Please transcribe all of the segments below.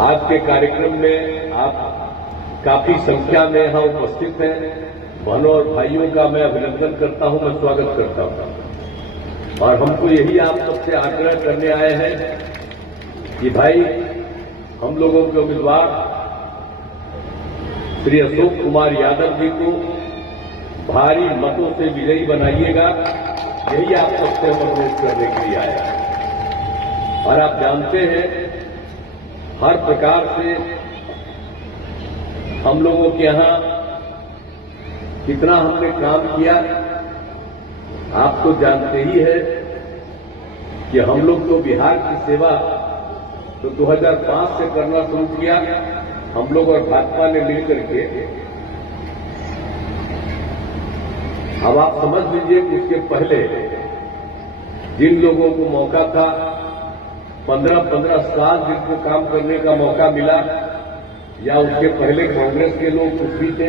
आज के कार्यक्रम में आप काफी संख्या में यहां उपस्थित हैं। बहनों और भाइयों का मैं अभिनंदन करता हूं, मैं स्वागत करता हूं। और हमको यही आप सबसे आग्रह करने आए हैं कि भाई हम लोगों के उम्मीदवार श्री अशोक कुमार यादव जी को भारी मतों से विजयी बनाइएगा। यही आप सबसे हम अनुरोध करने के लिए आए हैं। और आप जानते हैं हर प्रकार से हम लोगों के यहां कितना हमने काम किया, आप तो जानते ही है कि हम लोग तो बिहार की सेवा तो 2005 से करना शुरू किया हम लोग और भाजपा ने मिलकर के। अब आप समझ लीजिए कि उसके पहले जिन लोगों को मौका था 15-15 साल जिनको काम करने का मौका मिला, या उसके पहले कांग्रेस के लोग कुछ भी थे,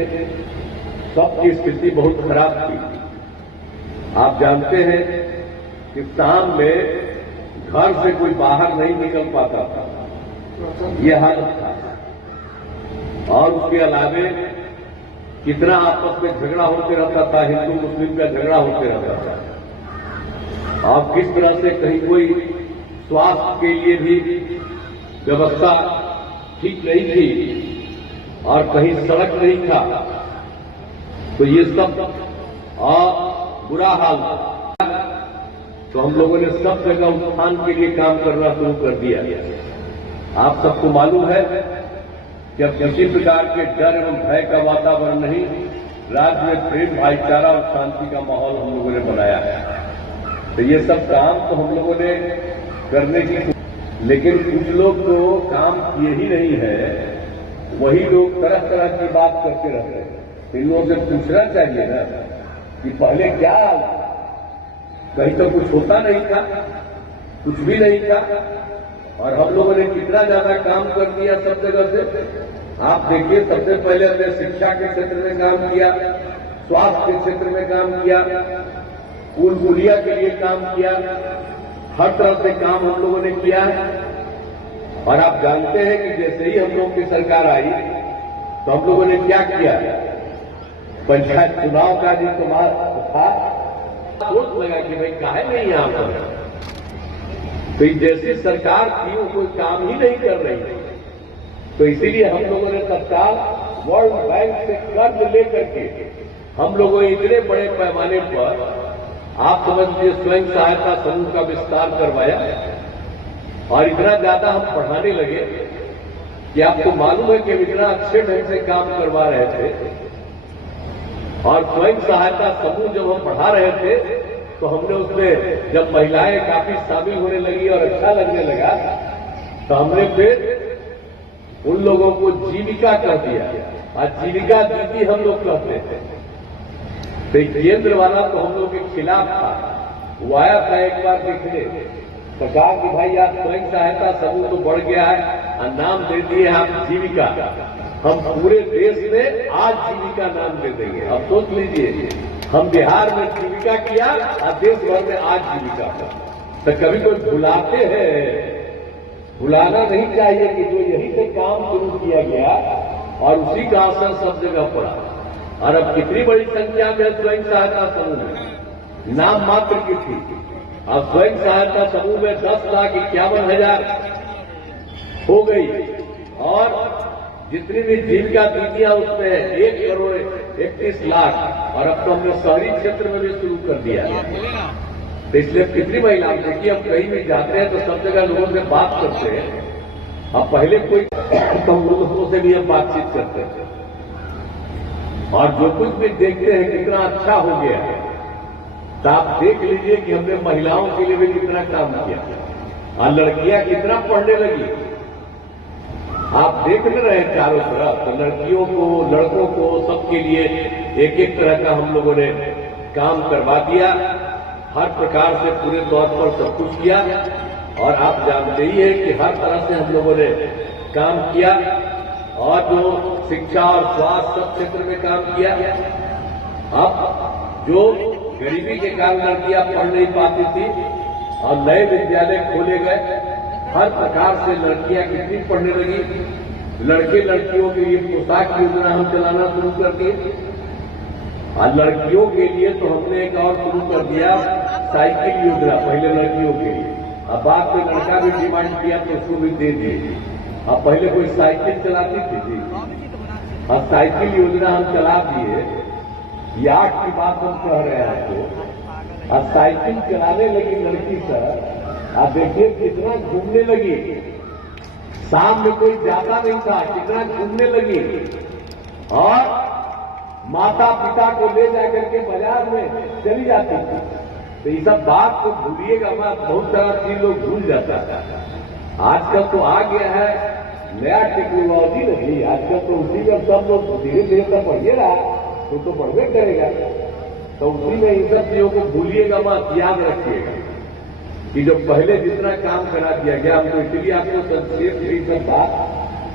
सबकी स्थिति बहुत खराब थी। आप जानते हैं कि शाम में घर से कोई बाहर नहीं निकल पाता था, यह हालत था। और उसके अलावे कितना आपस में झगड़ा होते रहता था, हिंदू मुस्लिम का झगड़ा होते रहता था। और किस तरह से कहीं कोई स्वास्थ्य के लिए भी व्यवस्था ठीक नहीं थी और कहीं सड़क नहीं था, तो ये सब बुरा हाल था। तो हम लोगों ने सब जगह उत्थान के लिए काम करना शुरू कर दिया। आप सबको मालूम है कि अब किसी प्रकार के डर एवं भय का वातावरण नहीं, राज्य में प्रेम भाईचारा और शांति का माहौल हम लोगों ने बनाया है। तो ये सब काम तो हम लोगों ने करने की, लेकिन कुछ लोग तो काम किए ही नहीं है, वही लोग तरह तरह की बात करते रहते हैं। इन लोगों से पूछना चाहिए ना कि पहले क्या, कहीं तो कुछ होता नहीं था, कुछ भी नहीं था, और हम लोगों ने कितना ज्यादा काम कर दिया सब जगह से। आप देखिए, सबसे पहले हमने शिक्षा के क्षेत्र में काम किया, स्वास्थ्य के क्षेत्र में काम किया, पुल पुलिया के लिए काम किया, हर तरह से काम हम लोगों ने किया है। और आप जानते हैं कि जैसे ही हम लोगों की सरकार आई तो हम लोगों ने क्या किया, पंचायत चुनाव का जो तुम्हारा था, सोच लगा कि भाई काहे नहीं यहां पर, तो जैसी सरकार थी वो कोई काम ही नहीं कर रही थी। तो इसीलिए हम लोगों ने तत्काल वर्ल्ड बैंक से कर्ज लेकर के हम लोगों ने इतने बड़े पैमाने पर, आप समझ लीजिए, स्वयं सहायता समूह का विस्तार करवाया। और इतना ज्यादा हम पढ़ाने लगे कि आपको मालूम है कि हम इतना अच्छे ढंग से काम करवा रहे थे। और स्वयं सहायता समूह जब हम पढ़ा रहे थे तो हमने उसमें जब महिलाएं काफी शामिल होने लगी और अच्छा लगने लगा, तो हमने फिर उन लोगों को जीविका कर दिया। और जीविका दीदी हम लोग कहते थे। तो केंद्र वाला तो हम लोग के खिलाफ था, वो आया था एक बार देखने, तो कहा कि भाई आप स्वयं सहायता समूह तो बढ़ गया है और नाम दे दिए आप जीविका, हम पूरे देश में आज जीविका नाम दे देंगे। अब सोच लीजिए, हम बिहार में जीविका किया और देश भर में आज जीविका। तो कभी कोई भुलाते हैं, भुलाना नहीं चाहिए कि जो यही से काम शुरू किया गया और उसी का असर सब जगह पड़ा। और अब कितनी बड़ी संख्या में स्वयं सहायता समूह में, नाम मात्र की थी, अब स्वयं सहायता समूह में 10,51,000 हो गई। और जितनी भी जीविका दीदियां उसमें 1,31,00,000, और अब तो हमने शहरी क्षेत्र में भी शुरू कर दिया। तो इसलिए कितनी महिलाएं, देखिए हम कहीं भी जाते हैं तो सब जगह लोगों से बात करते हैं। अब पहले कोई तो हम लोगों से भी हम बातचीत करते हैं, और जो कुछ भी देखते हैं कितना अच्छा हो गया है। तो आप देख लीजिए कि हमने महिलाओं के लिए भी कितना काम किया और लड़कियां कितना पढ़ने लगी। आप देख ले रहे हैं चारों तरफ, तो लड़कियों को, लड़कों को, सबके लिए एक एक तरह का हम लोगों ने काम करवा दिया। हर प्रकार से पूरे तौर पर सब कुछ किया। और आप जानते ही हैं कि हर तरह से हम लोगों ने काम किया। और जो शिक्षा और स्वास्थ्य सब क्षेत्र में काम किया। अब जो गरीबी के कारण लड़कियां पढ़ नहीं पाती थी और नए विद्यालय खोले गए, हर प्रकार से लड़कियां कितनी पढ़ने लगी। लड़के लड़कियों के लिए पोशाक योजना हम चलाना शुरू कर दिए और लड़कियों के लिए तो हमने एक और शुरू कर दिया साइकिल योजना, पहले लड़कियों के लिए। अब बाद में लड़का भी डिमांड किया तो उसको भी दे दिए। अब पहले कोई साइकिल चलाती थी जी, अब साइकिल योजना हम चला दिए। याद की बात हम कह रहे हैं आपको। अब साइकिल चलाने लगी लड़की सर, आप देखिए कितना घूमने लगी। शाम में कोई जाता नहीं था, कितना घूमने लगी और माता पिता को ले जाकर के बाजार में चली जाती थी। तो ये सब बात को भूलिएगा मत, बहुत सारा चीज लोग भूल जाता है। आजकल तो आ गया है नया टेक्नोलॉजी नहीं, आजकल तो उसी में सब लोग धीरे धीरे तक बढ़िए रहा तो बढ़वे करेगा। तो उसी में इन सब चीजों को भूलिएगा मत, याद रखिएगा कि जो पहले जितना काम करा दिया गया, हम तो इसलिए आपको संक्षेप में सब बात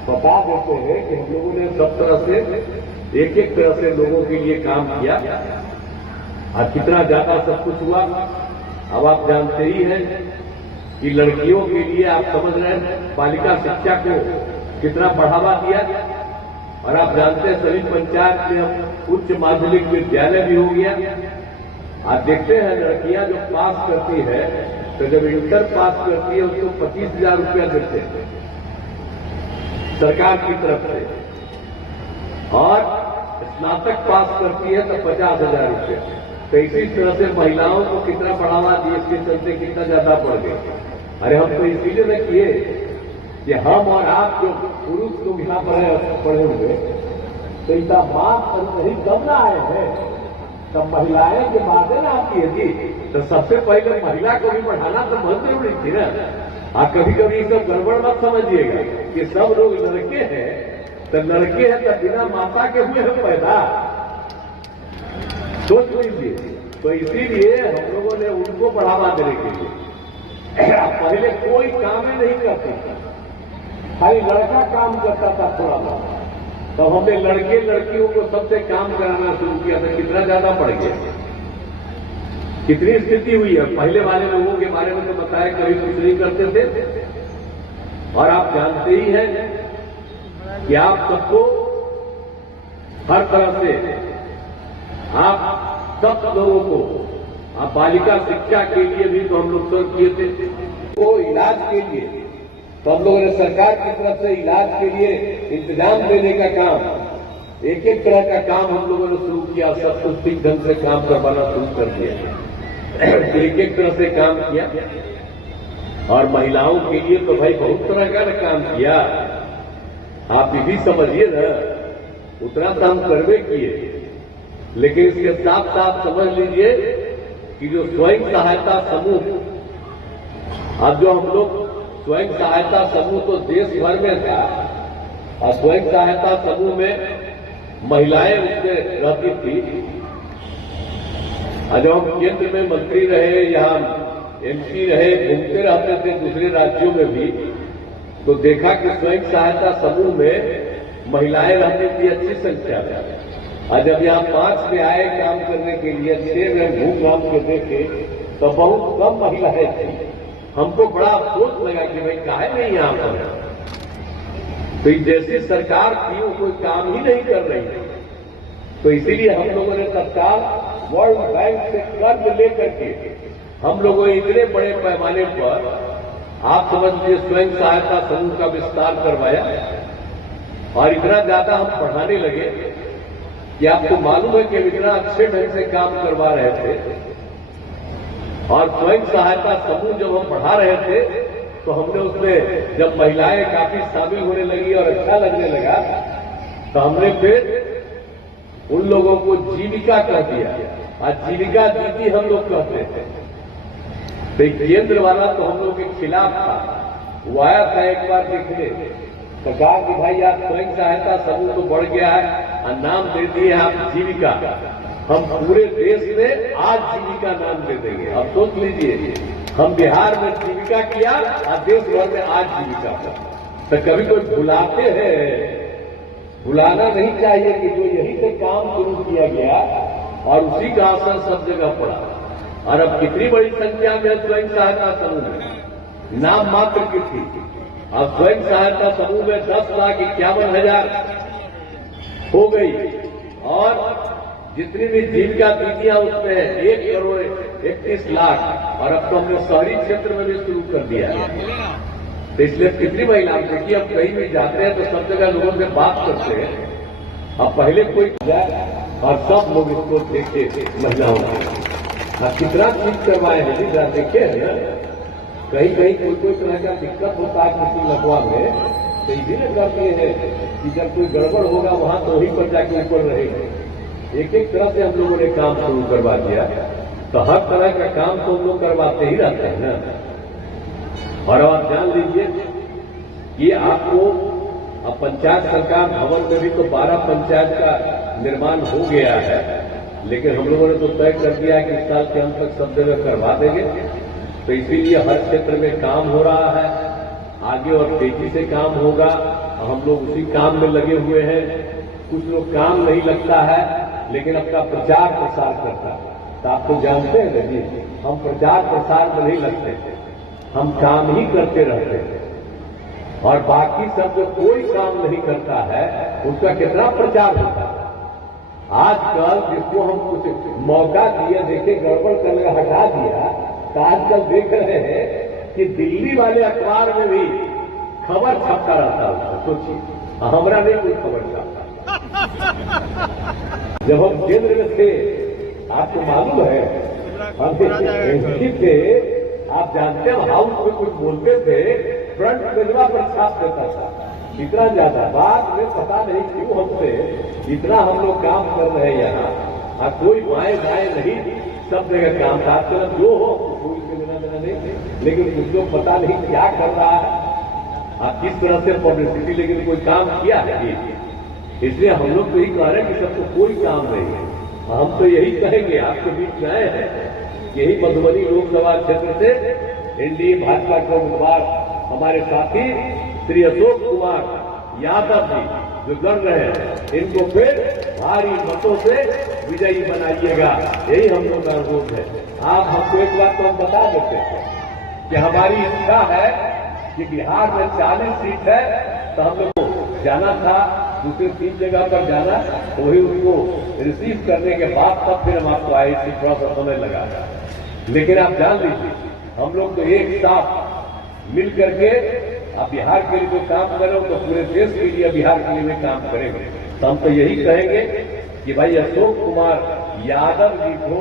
बता देते हैं कि हम लोगों ने सब तरह से एक एक तरह से लोगों के लिए काम किया और कितना ज्यादा सब कुछ हुआ। अब आप जानते ही हैं कि लड़कियों के लिए आप समझ रहे हैं बालिका शिक्षा को कितना बढ़ावा दिया। और आप जानते हैं सभी पंचायत में अब उच्च माध्यमिक विद्यालय भी हो गया। आप देखते हैं लड़कियां जो पास करती है तो जब इंटर पास करती है उसको 25,000 रुपया देते हैं सरकार की तरफ से, और स्नातक पास करती है तो 50,000 रुपया। तो इसी तरह से महिलाओं को कितना बढ़ावा दिए, इसके चलते कितना ज्यादा बढ़ गए। अरे हम तो इसीलिए न किए कि हम और आप जो पुरुष लोग यहाँ पढ़े हुए तो इतना बात नहीं कब ना आए हैं, तब महिलाएं के बाद ना आती है जी। तो सबसे पहले महिला को भी बढ़ाना तो बहुत जरूरी थी ना। आप कभी कभी सब गड़बड़ मत समझिएगा कि सब लोग लड़के हैं तो लड़के हैं तो बिना माता के हुए हैं पैदा, सोच लीजिए। तो इसीलिए हम लोगों ने उनको बढ़ावा देने के लिए पहले कोई काम ही नहीं करते था, खाली लड़का काम करता था थोड़ा बहुत। तब हमने लड़के लड़कियों को सबसे काम कराना शुरू किया था, कितना ज्यादा बढ़ गया, कितनी स्थिति हुई है। पहले वाले लोगों के बारे में तो बताया कभी कुछ नहीं करते थे। और आप जानते ही हैं कि आप सबको हर तरह से आप सब लोगों को बालिका शिक्षा के लिए भी तो हम लोग शुरू किए थे, वो इलाज के लिए तो हम लोगों ने सरकार की तरफ से इलाज के लिए इंतजाम देने का काम, एक एक तरह का काम हम लोगों ने शुरू किया। सब कुछ ठीक ढंग से काम करवाना शुरू कर दिया, एक एक तरह से काम किया। और महिलाओं के लिए तो भाई बहुत तरह का काम किया। आप ये भी समझिए ना, उतना तो हम करवे किए, लेकिन इसके साथ साथ समझ लीजिए कि जो स्वयं सहायता समूह, अब जो हम लोग स्वयं सहायता समूह तो देश भर में था, और स्वयं सहायता समूह में महिलाएं उसमें रहती थी। और जब हम केंद्र में मंत्री रहे, यहाँ एमपी रहे, घूमते रहते थे दूसरे राज्यों में भी, तो देखा कि स्वयं सहायता समूह में महिलाएं रहती थी अच्छी संख्या में। और जब यहाँ 5 में आए काम करने के लिए, 6 में घूम घाम के देखे तो बहुत कम महिलाएं थी। हमको बड़ा अफसोस लगा कि भाई काहे नहीं यहाँ पर, तो जैसी सरकार थी वो कोई काम ही नहीं कर रही थी। तो इसीलिए हम लोगों ने तत्काल वर्ल्ड बैंक से कर्ज लेकर के हम लोगों ने इतने बड़े पैमाने पर, आप समझ लीजिए, स्वयं सहायता समूह का विस्तार करवाया। और इतना ज्यादा हम पढ़ाने लगे कि आपको मालूम है कि इतना अच्छे ढंग से काम करवा रहे थे। और स्वयं सहायता समूह जब हम बढ़ा रहे थे तो हमने उसमें जब महिलाएं काफी शामिल होने लगी और अच्छा लगने लगा, तो हमने फिर उन लोगों को जीविका कह दिया। आज जीविका दीदी हम लोग कहते थे। तो केंद्र वाला तो हम लोग के खिलाफ था, वो आया था एक बार देखने, तो कहा कि भाई आप स्वयं सहायता समूह तो बढ़ गया है और नाम दे दिए आप जीविका, हम पूरे देश में आज जीविका नाम दे देंगे। अब सोच लीजिए, हम बिहार में जीविका किया और देश भर में आज जीविका। तो कभी कोई भुलाते हैं, भुलाना नहीं चाहिए कि जो यही से काम शुरू किया गया और उसी का असर सब जगह पड़ा। और अब कितनी बड़ी संख्या में स्वयं सहायता समूह है, नाम मात्र की थी। अब स्वयं सहायता समूह में 10,51,000 हो गई और जितनी भी जीविका दीदियां उसमें है 1,31,00,000 और अब तो हमने शहरी क्षेत्र में भी शुरू कर दिया है। तो इसलिए कितनी महिलाओं से कि अब कहीं भी जाते हैं तो सब जगह लोगों से बात करते हैं। अब पहले कोई जाए और सब लोग इसको देखे महिलाओं के कितना ठीक करवाए हैं जी जरा देखे है ना। कहीं कहीं कोई तरह का दिक्कत होता है किसी लखवा में तो इसी ने करते हैं कि जब कोई गड़बड़ होगा वहां तो वहीं पर जाके ऊपर रहेंगे। एक एक तरह से हम लोगों ने काम शुरू करवा दिया तो हर तरह का काम तो हम लोग करवाते ही रहते हैं ना। और आप जान लीजिए कि आपको अब पंचायत सरकार भवन में भी तो 12 पंचायत का निर्माण हो गया है, लेकिन हम लोगों ने तो तय कर दिया है कि इस साल के अंत तक सब जगह करवा देंगे। तो इसीलिए हर क्षेत्र में काम हो रहा है, आगे और तेजी से काम होगा और हम लोग उसी काम में लगे हुए हैं। कुछ लोग काम नहीं लगता है लेकिन अपना प्रचार प्रसार करता है। तो आप तो जानते हैं ना जी, हम प्रचार प्रसार में नहीं लगते, हम काम ही करते रहते हैं। और बाकी सब जो कोई काम नहीं करता है उसका कितना प्रचार होता है। आजकल जिसको हम कुछ मौका दिया देखे गड़बड़ करने हटा दिया तो आजकल देख रहे हैं कि दिल्ली वाले अखबार में भी खबर छपता रहता है उसका। सोचिए हमारा नहीं कोई खबर छपता। जब हम केंद्र में थे आपको मालूम है हम थे, आप जानते हैं हाउस में कुछ बोलते थे फ्रंट पेजवा पर छाप देता था इतना ज्यादा। बाद में पता नहीं क्यों हमसे इतना हम लोग काम कर रहे हैं यहाँ कोई बाएं बाएं नहीं, सब जगह काम था। चलो जो हो कोई से लेना देना नहीं, लेकिन कुछ लोग पता नहीं क्या कर रहा है किस तरह से पब्लिसिटी, लेकिन कोई काम किया है। इसलिए हम लोग तो यही कह रहे हैं कि सबको कोई काम नहीं है। हम तो यही कहेंगे आपके बीच में आए हैं, यही मधुबनी लोकसभा क्षेत्र से एनडीए भाजपा के उम्मीदवार हमारे साथी श्री अशोक कुमार यादव जी जो लड़ रहे हैं, इनको फिर भारी मतों से विजयी बनाइएगा, यही हम लोग का अनुरोध है। आप हमको एक बात तो हम बता देते हैं कि हमारी इच्छा है कि बिहार में 40 सीट है तो हम लोग को जाना था दूसरे 3 जगह पर जाना, वही उनको रिसीव करने के बाद तब फिर हम आपको आए, इसी थोड़ा सा समय लगा। लेकिन आप जान लीजिए हम लोग तो एक साथ मिल करके आप बिहार के लिए जो काम करें तो पूरे देश के लिए बिहार के लिए भी काम करेंगे। तो हम तो यही कहेंगे कि भाई अशोक कुमार यादव जी को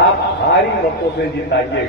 आप भारी मतों से जिताइए।